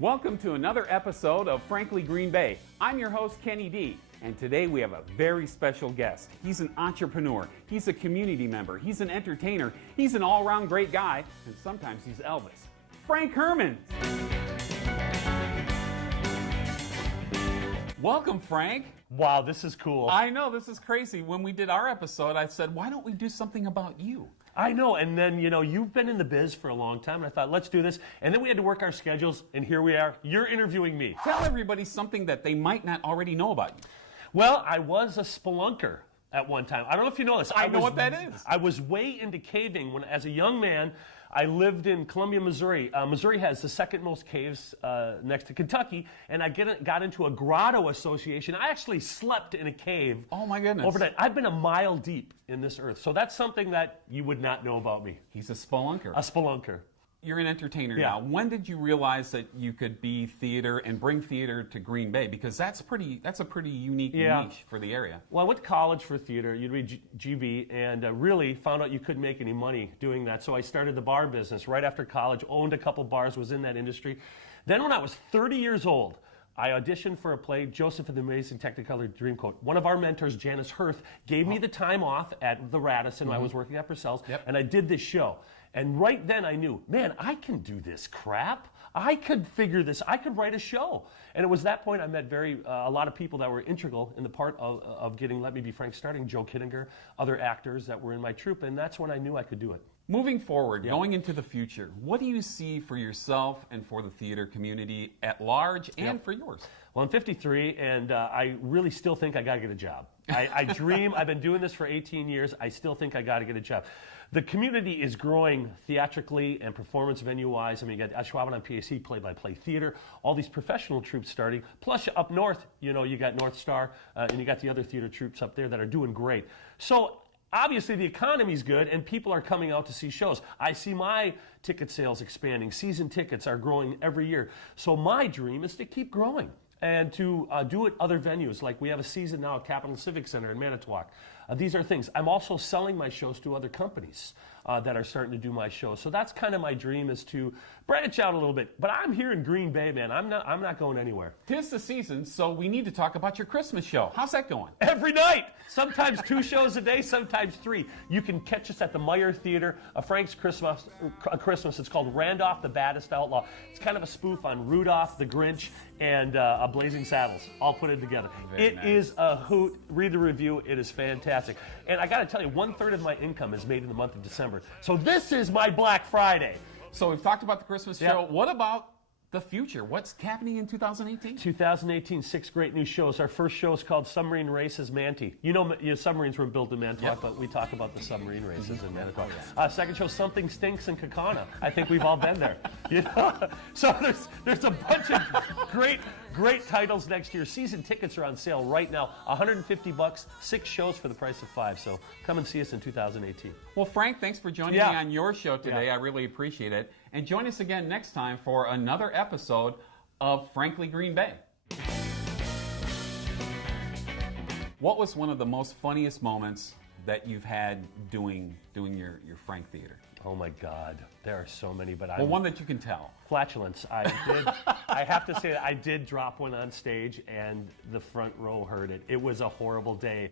Welcome to another episode of Frankly Green Bay. I'm your host, Kenny D, and today we have a very special guest. He's an entrepreneur, he's a community member, he's an entertainer, he's an all-around great guy, and sometimes he's Elvis. Frank Hermans! Welcome, Frank. Wow, this is cool. I know, this is crazy. When we did our episode, I said, why don't we do something about you? I know, and then, you've been in the biz for a long time, and I thought, let's do this. And then we had to work our schedules, and here we are. You're interviewing me. Tell everybody something that they might not already know about you. Well, I was a spelunker at one time. I don't know if you know this. I know what that is. I was way into caving when, as a young man, I lived in Columbia, Missouri. Missouri has the second most caves next to Kentucky, and I got into a grotto association. I actually slept in a cave. Oh, my goodness. Overnight. I've been a mile deep in this earth, so that's something that you would not know about me. He's a spelunker. A spelunker. You're an entertainer Yeah. now. When did you realize that you could be theater and bring theater to Green Bay? Because that's a pretty unique niche for the area. Well, I went to college for theater, GB, and really found out you couldn't make any money doing that. So I started the bar business right after college, owned a couple bars, was in that industry. Then when I was 30 years old, I auditioned for a play, Joseph and the Amazing Technicolor Dreamcoat. One of our mentors, Janice Hirth, gave me the time off at the Radisson. I was working at Purcell's, and I did this show. And right then I knew, man, I can do this crap. I could figure this. I could write a show. And it was that point I met a lot of people that were integral in the part of getting Let Me Be Frank starting, Joe Kittinger, other actors that were in my troupe, and that's when I knew I could do it. Moving forward, going into the future, what do you see for yourself and for the theater community at large and for yours? Well, I'm 53, and I really still think I got to get a job. I dream. I've been doing this for 18 years. I still think I got to get a job. The community is growing theatrically and performance venue-wise. I mean, you got Ashwaubenon on PAC, play-by-play theater, all these professional troupes starting. Plus, up north, you got North Star, and you got the other theater troupes up there that are doing great. So, obviously, the economy's good, and people are coming out to see shows. I see my ticket sales expanding. Season tickets are growing every year. So my dream is to keep growing and to do it other venues. Like we have a season now at Capital Civic Center in Manitowoc. These are things. I'm also selling my shows to other companies that are starting to do my shows. So that's kind of my dream, is to branch out a little bit. But I'm here in Green Bay, man. I'm not going anywhere. 'Tis the season, so we need to talk about your Christmas show. How's that going? Every night. Sometimes 2 shows a day, sometimes 3. You can catch us at the Meyer Theater, Frank's Christmas. It's called Randolph the Baddest Outlaw. It's kind of a spoof on Rudolph the Grinch and Blazing Saddles, all put in together. It is a hoot. Read the review. It is fantastic. And I got to tell you, 1/3 of my income is made in the month of December. So this is my Black Friday. So we've talked about the Christmas show. What about the future? What's happening in 2018? 2018, 6 great new shows. Our first show is called Submarine Races Manti. Submarines were built in Manitowoc, but we talk about the submarine races in Manitowoc. Second show, Something Stinks in Kaukauna. I think we've all been there. So there's a bunch of great titles next year. Season tickets are on sale right now. $150, 6 shows for the price of 5. So come and see us in 2018. Well, Frank, thanks for joining me on your show today. I really appreciate it. And join us again next time for another episode of Frankly Green Bay. What was one of the most funniest moments that you've had doing your Frank theater? Oh my God, there are so many, but one that you can tell. Flatulence. I have to say that I did drop one on stage, and the front row heard it. It was a horrible day.